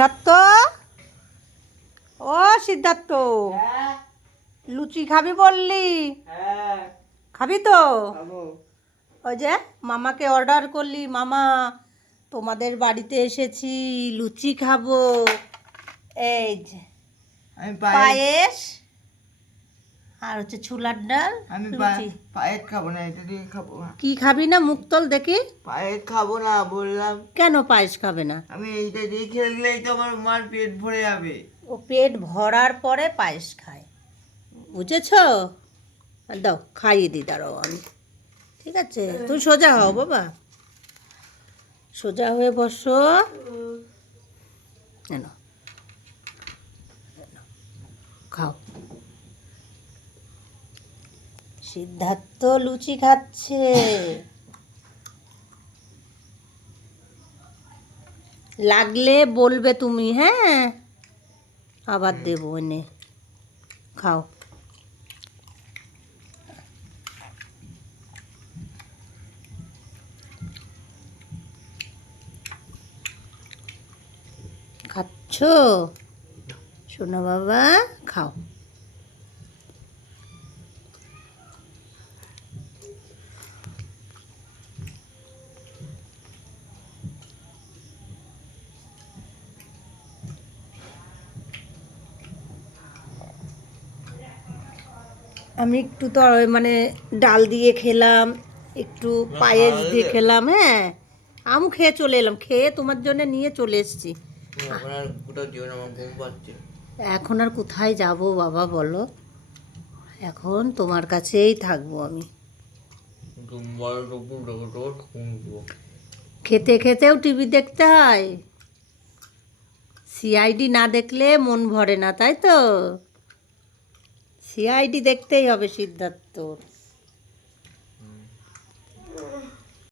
সিদ্ধার্থ, ও সিদ্ধার্থ, লুচি খাবি বললি? খাবি তো? ওই যে মামাকে অর্ডার করলি, মামা তোমাদের বাড়িতে এসেছি, লুচি খাবো। এই যে পায়েস আর হচ্ছে ছোলার ডাল। আমি লুচি পায়েস খাবো না, এটা দিয়ে খাবো। কি খাবি না? মুখ তোল দেখি। পায়েস খাবো না বললাম। কেন পায়েস খাবে না? আমি এইটা দিয়ে খেললেই তো আমার মার পেট ভরে যাবে। ও পেট ভরার পরে পায়েস খায়, বুঝেছ? দাও খাইয়ে দি, দাঁড়াও আমি। ঠিক আছে, তুই সোজা হও বাবা, সোজা হয়ে বসো। এনো, খাও। সিদ্ধার্থ লুচি খাচ্ছে। লাগলে বলবে তুমি, হ্যাঁ? আবার দেবো এনে, খাও। খাচ্ছ শোনো বাবা, খাও। আমি একটু তো মানে ডাল দিয়ে খেলাম, একটু পায়েস দিয়ে খেলাম। হ্যাঁ, আম খেয়ে চলে এলাম, খেয়ে তোমার জন্য নিয়ে চলে এসেছি। এখন আর কোথায় যাব বাবা বলো? এখন তোমার কাছেই থাকবো আমি। খেতে খেতেও টিভি দেখতে হয়? সিআইডি না দেখলে মন ভরে না, তাই তো? সিআইডি দেখতেই হবে সিদ্ধার্থ।